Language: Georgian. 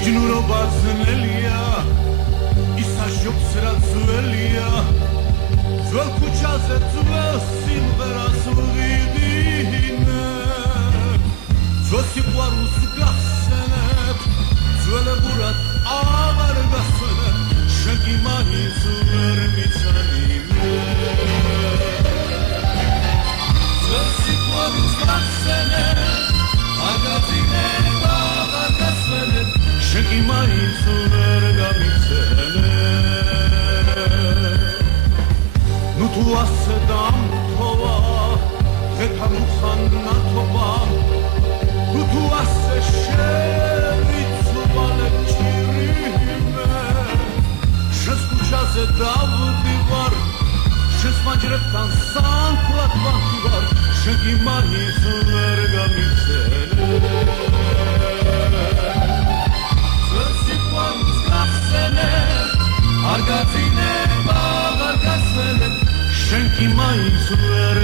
მიჯნურობა ძნელია ისა ჟობს რა ძველია ძველ ქუჩაზე ძველ სიმღერას ვღიდინე ძველ სიყვარულს გახსენებ ძველებურად აღარ გასვენებ შენ კი მაინც ვერ მიცანიმე ძველ სიყვარულს გახსენებ აგაწინება აღარ გასვენებ შენ კი მაინც ვერ გამიცენებ ნუ თუ ასე დამთხოვა ღეთა მუხანათობა ნუ თუ ასე შევიცვალებ ჭირიმე შენს ქუჩაზე დავდივარ შენს მანჯრებთან სანთლად ვარ შენ კი მაინც ვერ გამიცენებ ძველ სიყვარულს გახსენებ არ გაწინება აღარ გასვენებ შენ კი მაინც ვერ